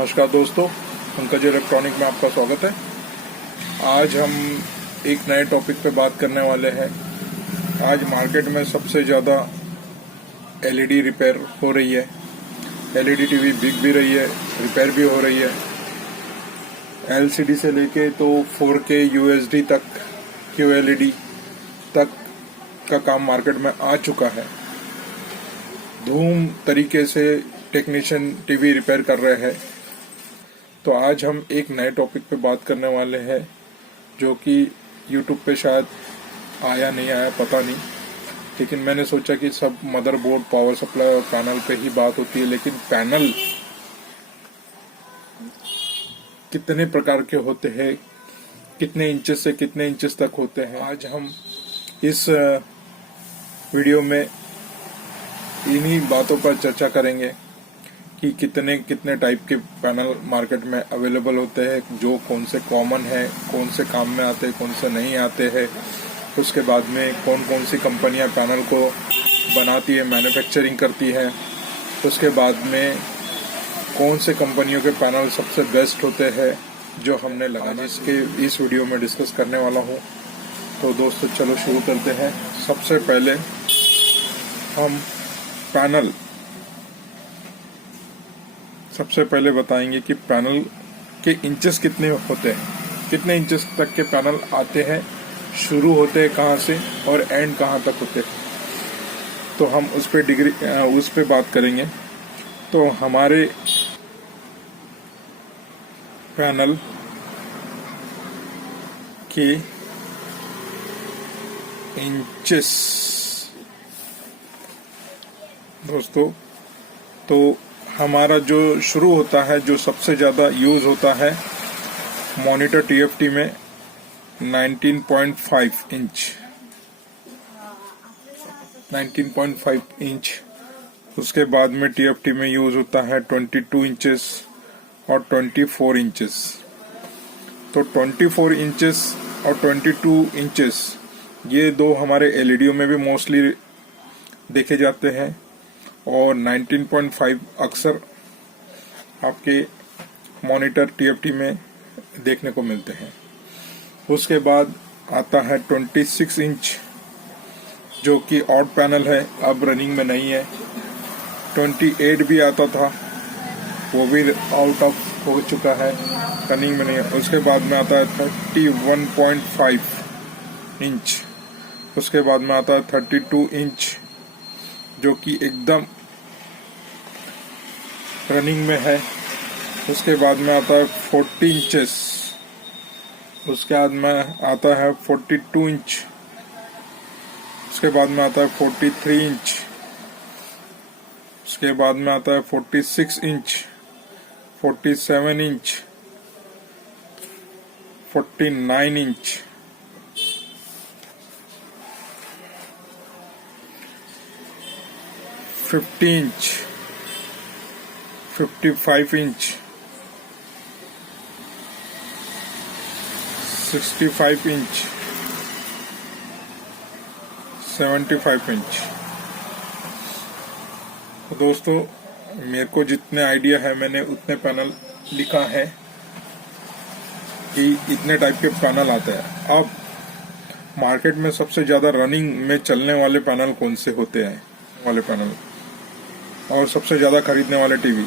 नमस्कार दोस्तों, पंकज इलेक्ट्रॉनिक में आपका स्वागत है। आज हम एक नए टॉपिक पे बात करने वाले हैं। आज मार्केट में सबसे ज़्यादा एलईडी रिपेयर हो रही है। एलईडी टीवी बिक भी रही है, रिपेयर भी हो रही है। एलसीडी से लेके तो 4K UHD तक QLED तक का काम मार्केट में आ चुका है। धूम तरीके से टेक्नीशियन टीवी रिपेयर कर रहे हैं। तो आज हम एक नए टॉपिक पे बात करने वाले हैं जो कि यूट्यूब पे शायद आया नहीं आया पता नहीं, लेकिन मैंने सोचा कि सब मदरबोर्ड, पावर सप्लाई और पैनल पे ही बात होती है, लेकिन पैनल कितने प्रकार के होते हैं, कितने इंचेस से कितने इंचेस तक होते हैं, आज हम इस वीडियो में इन्हीं बातों पर चर्चा करेंगे कि कितने कितने टाइप के पैनल मार्केट में अवेलेबल होते हैं, जो कौन से कॉमन है, कौन से काम में आते हैं, कौन से नहीं आते हैं। उसके बाद में कौन कौन सी कंपनियां पैनल को बनाती है, मैन्युफैक्चरिंग करती है। उसके बाद में कौन से कंपनियों के पैनल सबसे बेस्ट होते हैं जो हमने लगाने इसके इस वीडियो में डिस्कस करने वाला हूँ। तो दोस्तों चलो शुरू करते हैं। सबसे पहले हम पैनल सबसे पहले बताएंगे कि पैनल के इंचेस कितने होते हैं, कितने इंचेस तक के पैनल आते हैं, शुरू होते हैं कहाँ से और एंड कहाँ तक होते हैं। तो हम उस पे बात करेंगे। तो हमारे पैनल के इंचेस दोस्तों, तो हमारा जो शुरू होता है, जो सबसे ज्यादा यूज होता है मॉनिटर TFT में 19.5 इंच 19.5 इंच। उसके बाद में TFT में यूज होता है 22 इंचेस और 24 इंचेस। तो 24 इंचेस और 22 इंचेस ये दो हमारे एलईडीओ में भी मोस्टली देखे जाते हैं और 19.5 अक्सर आपके मॉनिटर TFT में देखने को मिलते हैं। उसके बाद आता है 26 इंच जो कि ऑड पैनल है, अब रनिंग में नहीं है। 28 भी आता था, वो भी आउट ऑफ हो चुका है, रनिंग में नहीं है। उसके बाद में आता है 31.5 इंच। उसके बाद में आता है 32 इंच जो कि एकदम रनिंग में है। उसके बाद में आता है 40 इंचेस। उसके बाद में आता है 42 इंच। उसके बाद में आता है 43 इंच। उसके बाद में आता है 46 inch, 47 inch, 49 inch, 50 inch, 55 inch, 65 inch, 75 inch. दोस्तों मेरे को जितने आइडिया है मैंने उतने पैनल लिखा है कि इतने टाइप के पैनल आते हैं। अब मार्केट में सबसे ज्यादा रनिंग में चलने वाले पैनल कौन से होते हैं वाले पैनल और सबसे ज्यादा खरीदने वाले टीवी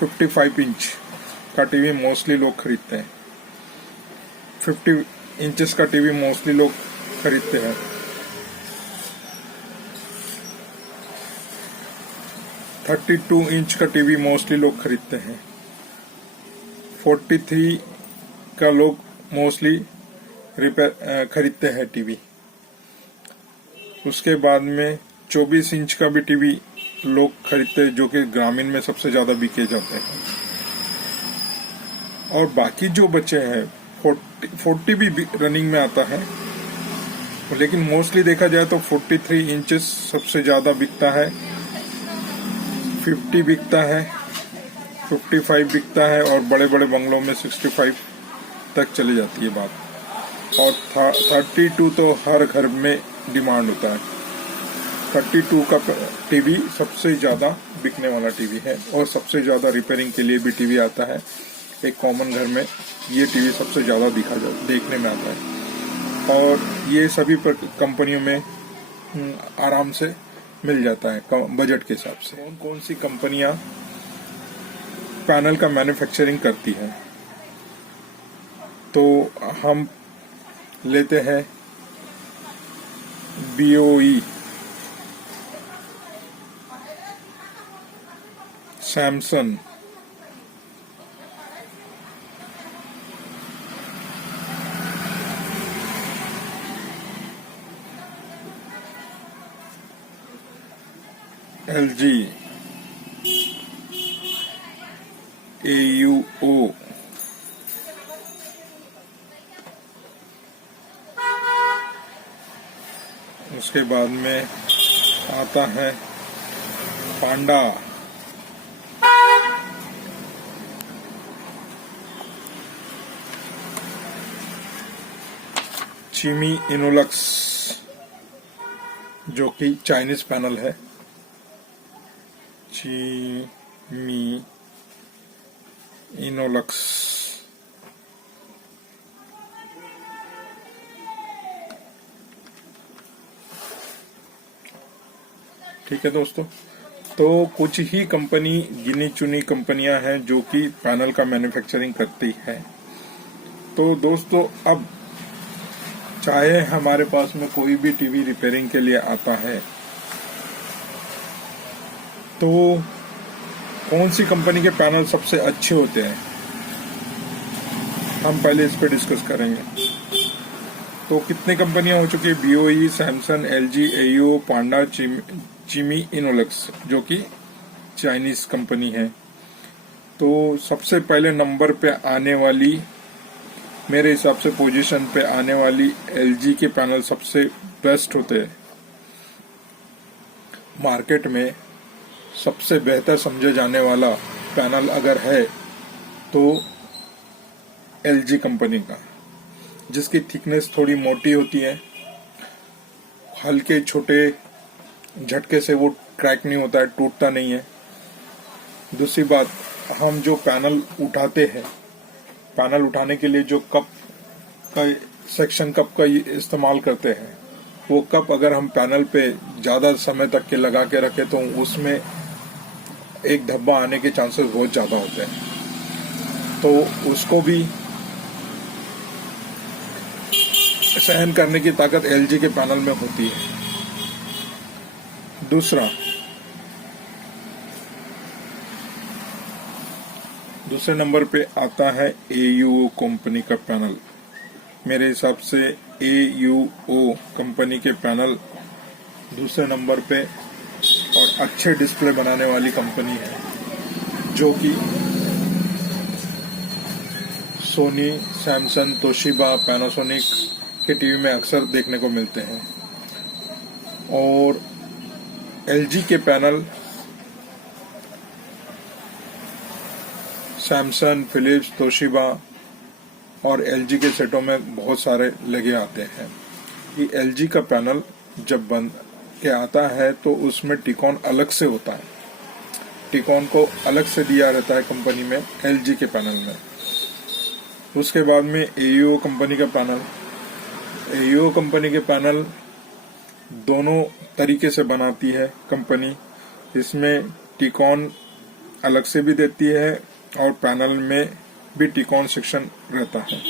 55 इंच का टीवी मोस्टली लोग खरीदते हैं। 50 इंचेस का टीवी मोस्टली लोग खरीदते हैं। 32 इंच का टीवी मोस्टली लोग खरीदते हैं। 43 का लोग मोस्टली रिपेयर खरीदते हैं टीवी। उसके बाद में 24 इंच का भी टीवी लोग खरीदते हैं, जो कि ग्रामीण में सबसे ज्यादा बिके जाते हैं। और बाकी जो बचे हैं 40 भी रनिंग में आता है, लेकिन मोस्टली देखा जाए तो 43 इंचेस सबसे ज्यादा बिकता है। 50 बिकता है, 55 बिकता है और बड़े बड़े बंगलों में 65 तक चली जाती है बात। और 32 तो हर घर में डिमांड होता है। 32 का टीवी सबसे ज़्यादा बिकने वाला टीवी है और सबसे ज़्यादा रिपेयरिंग के लिए भी टीवी आता है। एक कॉमन घर में ये टीवी सबसे ज़्यादा देखने में आता है और ये सभी कंपनियों में आराम से मिल जाता है बजट के हिसाब से। कौन कौन सी कंपनियां पैनल का मैन्युफैक्चरिंग करती है, तो हम लेते हैं BOE, सैमसंग, LG, AUO, उसके बाद में आता है पांडा, चिमी इनोलक्स जो कि चाइनीज पैनल है, चिमी इनोलक्स, ठीक है दोस्तों। तो कुछ ही कंपनी गिनी चुनी कंपनियां हैं जो कि पैनल का मैन्युफैक्चरिंग करती है। तो दोस्तों अब चाहे हमारे पास में कोई भी टीवी रिपेयरिंग के लिए आता है तो कौन सी कंपनी के पैनल सबसे अच्छे होते हैं, हम पहले इस पर डिस्कस करेंगे। तो कितनी कंपनियां हो चुकी है, BOE, सैमसंग, LG, AUO, पांडा, चिमी इनोलक्स जो कि चाइनीज कंपनी है। तो सबसे पहले नंबर पे आने वाली, मेरे हिसाब से पोजीशन पे आने वाली LG के पैनल सबसे बेस्ट होते हैं। मार्केट में सबसे बेहतर समझे जाने वाला पैनल अगर है तो LG कंपनी का, जिसकी थिकनेस थोड़ी मोटी होती है, हल्के छोटे झटके से वो क्रैक नहीं होता है, टूटता नहीं है। दूसरी बात, हम जो पैनल उठाते हैं, पैनल उठाने के लिए जो कप का सेक्शन कप का इस्तेमाल करते हैं, वो कप अगर हम पैनल पे ज्यादा समय तक के लगा के रखें तो उसमें एक धब्बा आने के चांसेस बहुत ज्यादा होते हैं। तो उसको भी सहन करने की ताकत LG के पैनल में होती है। दूसरे नंबर पे आता है AUO कंपनी का पैनल। मेरे हिसाब से AUO कंपनी के पैनल दूसरे नंबर पे और अच्छे डिस्प्ले बनाने वाली कंपनी है, जो कि सोनी, सैमसंग, तोशिबा, पैनासोनिक के टीवी में अक्सर देखने को मिलते हैं। और LG के पैनल सैमसंग, फिलिप्स, तोशिबा और LG के सेटों में बहुत सारे लगे आते हैं। ये LG का पैनल जब बन के आता है तो उसमें टिकॉन अलग से होता है, टिकॉन को अलग से दिया रहता है कंपनी में LG के पैनल में। उसके बाद में AUO कंपनी का पैनल, AUO कंपनी के पैनल दोनों तरीके से बनाती है कंपनी। इसमें टिकॉन अलग से भी देती है और पैनल में भी टिकॉन सेक्शन रहता है।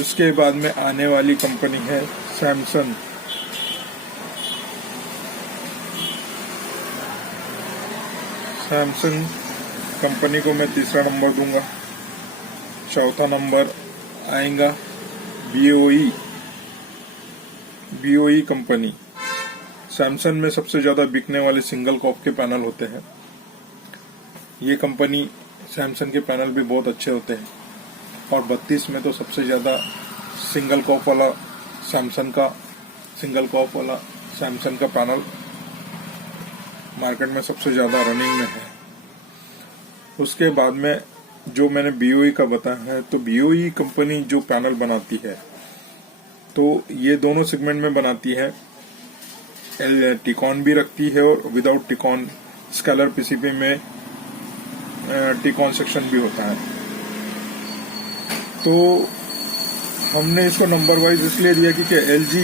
उसके बाद में आने वाली कंपनी है सैमसंग। सैमसंग कंपनी को मैं तीसरा नंबर दूंगा। चौथा नंबर आएगा BOE कंपनी। सैमसंग में सबसे ज्यादा बिकने वाले सिंगल कॉप के पैनल होते हैं। ये कंपनी सैमसंग के पैनल भी बहुत अच्छे होते हैं और 32 में तो सबसे ज्यादा सिंगल कॉप वाला सैमसंग का पैनल मार्केट में सबसे ज्यादा रनिंग में है। उसके बाद में जो मैंने BOE का बताया है, तो BOE कंपनी जो पैनल बनाती है तो ये दोनों सेगमेंट में बनाती है। टिकॉन भी रखती है और विदाउट टिकॉन स्केलर पीसीबी में टिकॉन सेक्शन भी होता है। तो हमने इसको नंबर वाइज इसलिए दिया कि एलजी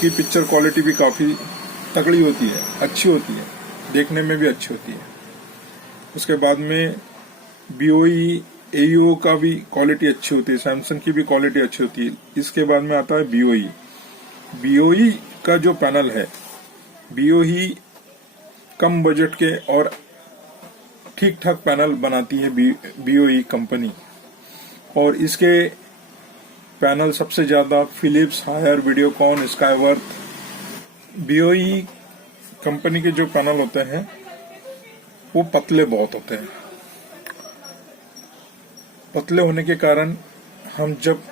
की पिक्चर क्वालिटी भी काफी तगड़ी होती है, अच्छी होती है, देखने में भी अच्छी होती है। उसके बाद में बीओई एईओ का भी क्वालिटी अच्छी होती है, सैमसंग की भी क्वालिटी अच्छी होती है। इसके बाद में आता है बीओई। बीओई का जो पैनल है, बीओई कम बजट के और ठीक ठाक पैनल बनाती है बीओई कंपनी, और इसके पैनल सबसे ज्यादा Philips, Haier, Videocon, Skyworth. BOE company के जो पैनल होते हैं वो पतले बहुत होते हैं। पतले होने के कारण हम जब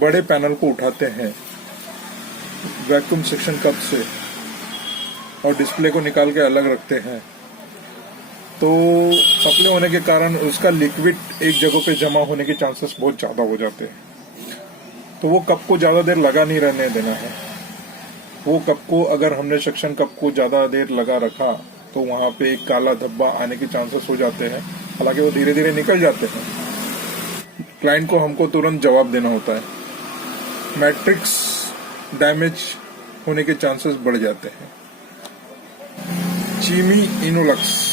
बड़े पैनल को उठाते हैं वैक्यूम सेक्शन कप से और डिस्प्ले को निकाल के अलग रखते हैं, तो पतले होने के कारण उसका लिक्विड एक जगह पे जमा होने के चांसेस बहुत ज्यादा हो जाते हैं। तो वो कप को ज्यादा देर लगा नहीं रहने देना है। वो कप को अगर हमने सक्शन कप को ज्यादा देर लगा रखा तो वहां पे एक काला धब्बा आने के चांसेस हो जाते हैं। हालांकि वो धीरे धीरे निकल जाते हैं। क्लाइंट को हमको तुरंत जवाब देना होता है। मैट्रिक्स डैमेज होने के चांसेस बढ़ जाते हैं। चीमी इनोलक्स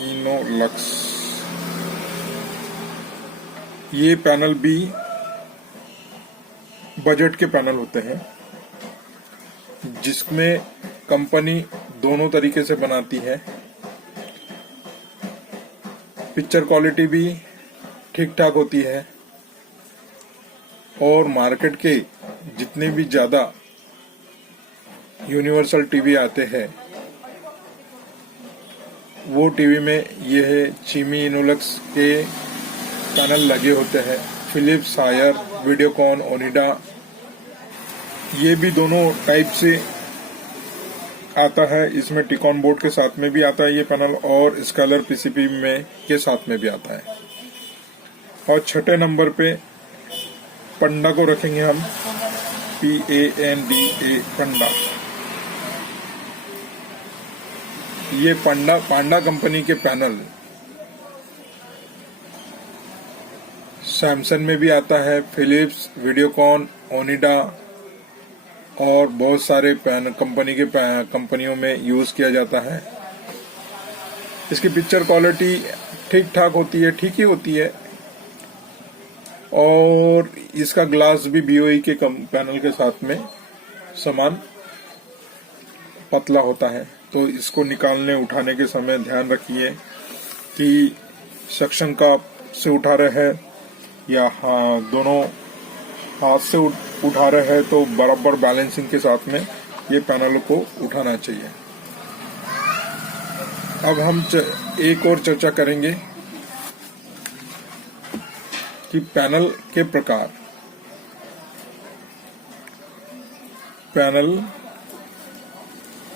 इनोलक्स ये पैनल भी बजट के पैनल होते हैं, जिसमें कंपनी दोनों तरीके से बनाती है। पिक्चर क्वालिटी भी ठीक ठाक होती है और मार्केट के जितने भी ज्यादा यूनिवर्सल टीवी आते हैं वो टीवी में ये है चीमी इनोलक्स के पैनल लगे होते हैं। फिलिप्स, हायर, वीडियोकॉन, ओनिडा, ये भी दोनों टाइप से आता है। इसमें टिकॉन बोर्ड के साथ में भी आता है ये पैनल और स्केलर पीसीबी में के साथ में भी आता है। और छठे नंबर पे पंडा को रखेंगे हम, PANDA, पंडा। ये पांडा कंपनी के पैनल सैमसंग में भी आता है, फिलिप्स, वीडियोकॉन, ओनिडा और बहुत सारे कंपनियों में यूज किया जाता है। इसकी पिक्चर क्वालिटी ठीक ठाक होती है, ठीक ही होती है। और इसका ग्लास भी बीओई के पैनल के साथ में समान पतला होता है। तो इसको निकालने उठाने के समय ध्यान रखिए कि सक्शन कप से उठा रहे हैं या दोनों हाथ से उठा रहे हैं तो बराबर बैलेंसिंग के साथ में ये पैनल को उठाना चाहिए। अब हम एक और चर्चा करेंगे कि पैनल के प्रकार। पैनल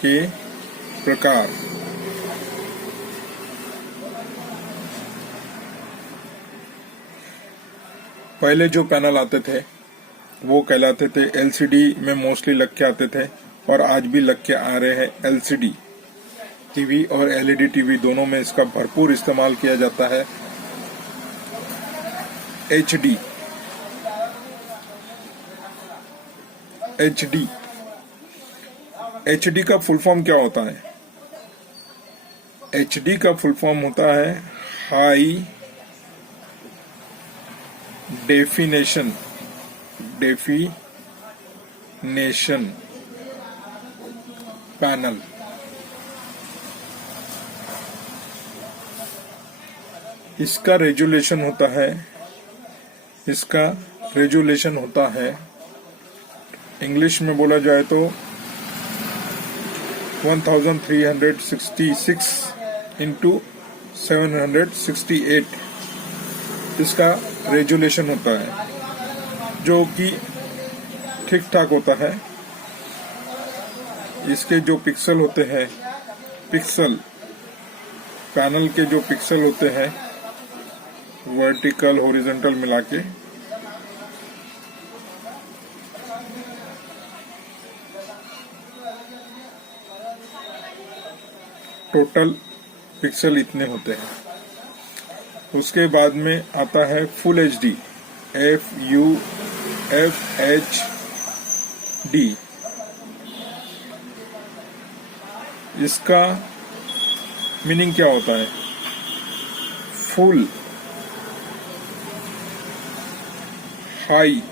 के प्रकार पहले जो पैनल आते थे वो कहलाते थे एलसीडी में मोस्टली लग के आते थे, और आज भी लग के आ रहे हैं। एलसीडी टीवी और एलईडी टीवी दोनों में इसका भरपूर इस्तेमाल किया जाता है। एचडी का फुल फॉर्म क्या होता है? एचडी का फुल फॉर्म होता है हाई डेफिनेशन पैनल। इसका रेजुलेशन होता है इंग्लिश में बोला जाए तो 1366 इंटू 768 इसका रेजुलेशन होता है, जो कि ठीक ठाक होता है। इसके जो पिक्सल होते हैं, पिक्सल पैनल के जो पिक्सल होते हैं वर्टिकल हॉरिजॉन्टल मिला के टोटल पिक्सल इतने होते हैं। उसके बाद में आता है फुल एचडी, FUFHD। इसका मीनिंग क्या होता है? Full high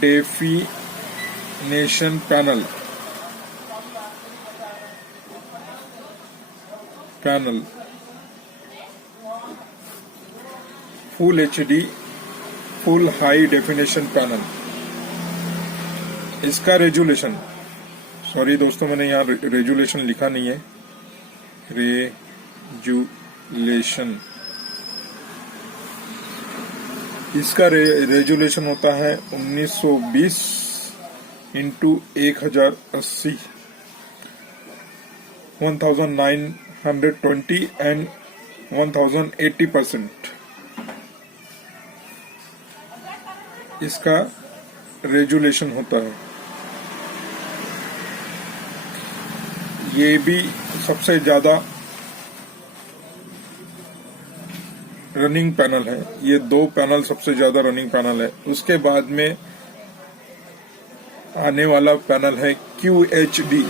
definition panel full HD, full high definition panel. इसका रेजुलेशन, सॉरी दोस्तों मैंने यहाँ रेजुलेशन लिखा नहीं है, रेजुलेशन, इसका रेजुलेशन होता है 1920 इंटू 1080, 1920 एंड 1080%। इसका रेजुलेशन होता है। ये भी सबसे ज्यादा रनिंग पैनल है। ये दो पैनल सबसे ज्यादा रनिंग पैनल है। उसके बाद में आने वाला पैनल है QHD।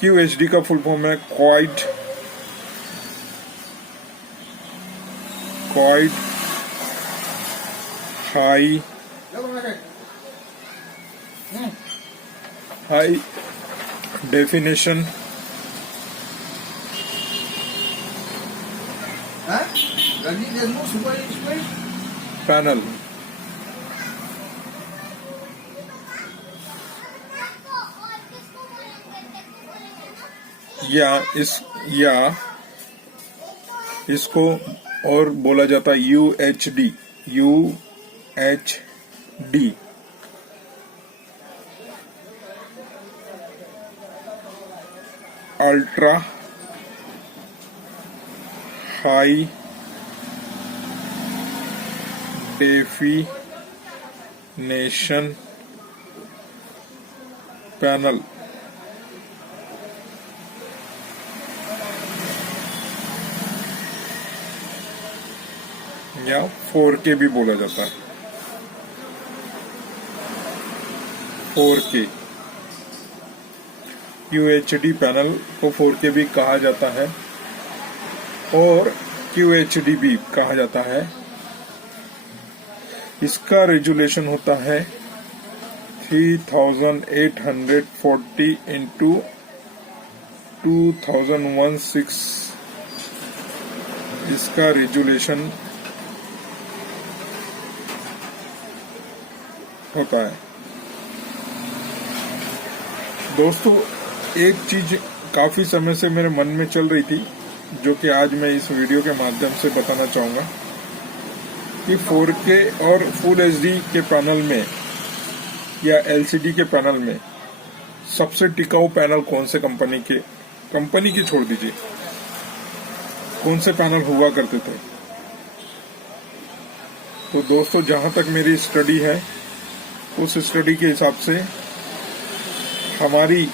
QHD का फुल फॉर्म है क्वाइट हाई डेफिनेशन पैनल। इसको और बोला जाता है UHD। Ultra high definition panel या 4K भी बोला जाता है। 4K UHD पैनल को 4K भी कहा जाता है और QHD भी कहा जाता है। इसका रेजुलेशन होता है 3840 इंटू 2016। इसका रेजुलेशन होता है। दोस्तों एक चीज काफी समय से मेरे मन में चल रही थी, जो कि आज मैं इस वीडियो के माध्यम से बताना चाहूंगा कि 4K और फुल एचडी के पैनल में या LCD के पैनल में सबसे टिकाऊ पैनल कौन से कंपनी की छोड़ दीजिए, कौन से पैनल हुआ करते थे। तो दोस्तों जहां तक मेरी स्टडी है, उस स्टडी के हिसाब से हमारी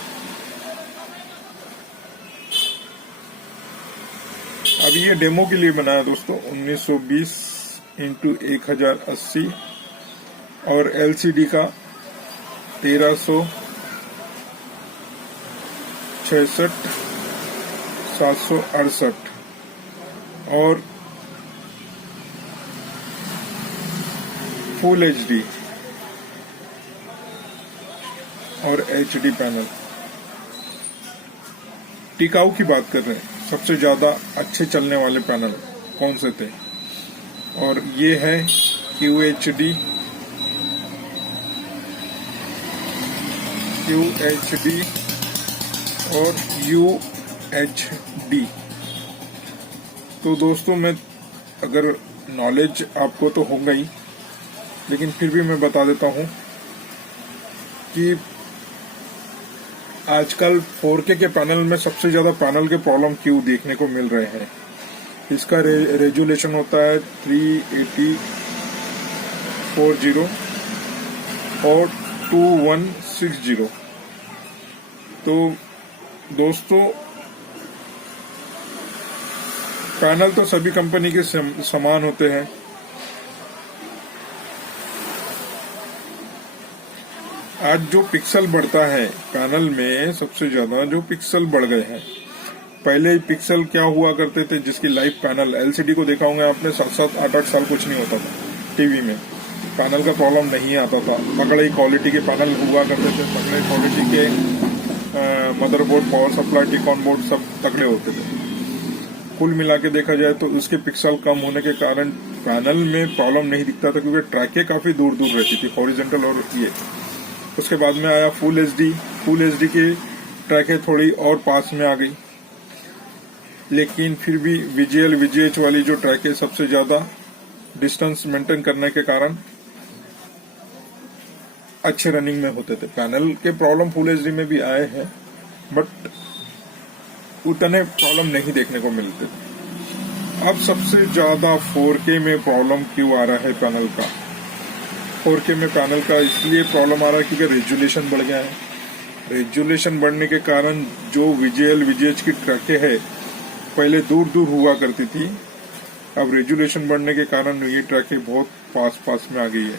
अब ये डेमो के लिए बनाया दोस्तों 1920 इंटू 1080 और LCD का 1366 768 और फुल एचडी और HD पैनल। टिकाऊ की बात कर रहे हैं, सबसे ज्यादा अच्छे चलने वाले पैनल कौन से थे, और ये है QHD और UHD। तो दोस्तों मैं अगर नॉलेज आपको तो होगा ही, लेकिन फिर भी मैं बता देता हूँ कि आजकल 4K के पैनल में सबसे ज्यादा पैनल के प्रॉब्लम क्यों देखने को मिल रहे हैं। इसका रेजुलेशन होता है 38040 और 2160। तो दोस्तों पैनल तो सभी कंपनी के समान होते हैं। आज जो पिक्सल बढ़ता है पैनल में, सबसे ज्यादा जो पिक्सल बढ़ गए हैं। पहले पिक्सल क्या हुआ करते थे, जिसकी लाइव पैनल एलसीडी को देखा होंगे आपने, 7-7 8-8 साल कुछ नहीं होता था। टीवी में पैनल का प्रॉब्लम नहीं आता था। तगड़े क्वालिटी के पैनल हुआ करते थे, तगड़े क्वालिटी के मदरबोर्ड, पावर सप्लाई, टिकॉन बोर्ड सब तगड़े होते थे। कुल मिला के देखा जाए तो उसके पिक्सल कम होने के कारण पैनल में प्रॉब्लम नहीं दिखता था, क्योंकि ट्रैकें काफी दूर दूर रहती थी, हॉरिजॉन्टल और ये। उसके बाद में आया फुल एचडी की ट्रैकें थोड़ी और पास में आ गई, लेकिन फिर भी वीजीएल वीजीएच वाली जो ट्रैकें सबसे ज्यादा डिस्टेंस मेंटेन करने के कारण अच्छे रनिंग में होते थे। पैनल के प्रॉब्लम फुल एचडी में भी आए हैं, बट उतने प्रॉब्लम नहीं देखने को मिलते थे। अब सबसे ज्यादा 4K में प्रॉब्लम क्यों आ रहा है पैनल का? 4K में पैनल का इसलिए प्रॉब्लम आ रहा है क्योंकि रेजुलेशन बढ़ गया है। रेजुलेशन बढ़ने के कारण जो वीजीएल वीजीएच की ट्रैकें है पहले दूर दूर हुआ करती थी, अब रेजुलेशन बढ़ने के कारण ये ट्रैकें बहुत पास में आ गई है।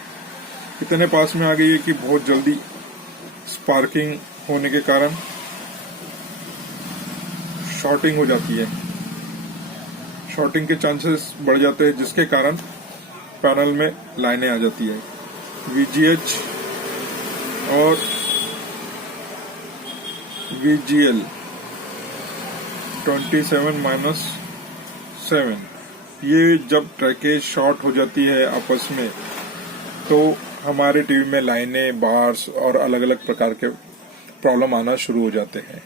इतने पास में आ गई है कि बहुत जल्दी स्पार्किंग होने के कारण शॉर्टिंग हो जाती है। शॉर्टिंग के चांसेस बढ़ जाते हैं, जिसके कारण पैनल में लाइनें आ जाती है। VGH और VGL 27-7 ये जब ट्रैकें शॉर्ट हो जाती है आपस में, तो हमारे टीवी में लाइनें, बार्स और अलग अलग प्रकार के प्रॉब्लम आना शुरू हो जाते हैं।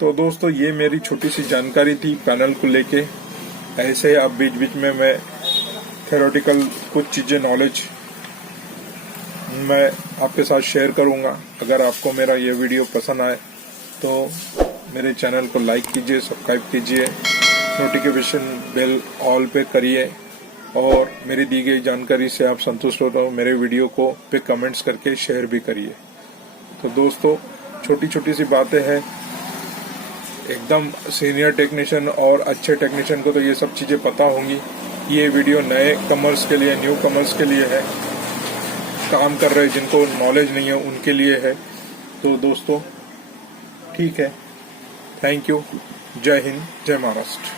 तो दोस्तों ये मेरी छोटी सी जानकारी थी पैनल को लेके। ऐसे अब बीच बीच में मैं थ्योरेटिकल कुछ चीजें, नॉलेज मैं आपके साथ शेयर करूंगा। अगर आपको मेरा ये वीडियो पसंद आए तो मेरे चैनल को लाइक कीजिए, सब्सक्राइब कीजिए, नोटिफिकेशन बेल ऑल पे करिए, और मेरी दी गई जानकारी से आप संतुष्ट हो तो मेरे वीडियो को पे कमेंट्स करके शेयर भी करिए। तो दोस्तों छोटी छोटी सी बातें हैं, एकदम सीनियर टेक्नीशियन और अच्छे टेक्नीशियन को तो ये सब चीजें पता होंगी। ये वीडियो नए कमर्स के लिए, न्यू कमर्स के लिए है, काम कर रहे जिनको नॉलेज नहीं है उनके लिए है। तो दोस्तों ठीक है, थैंक यू, जय हिंद, जय महाराष्ट्र।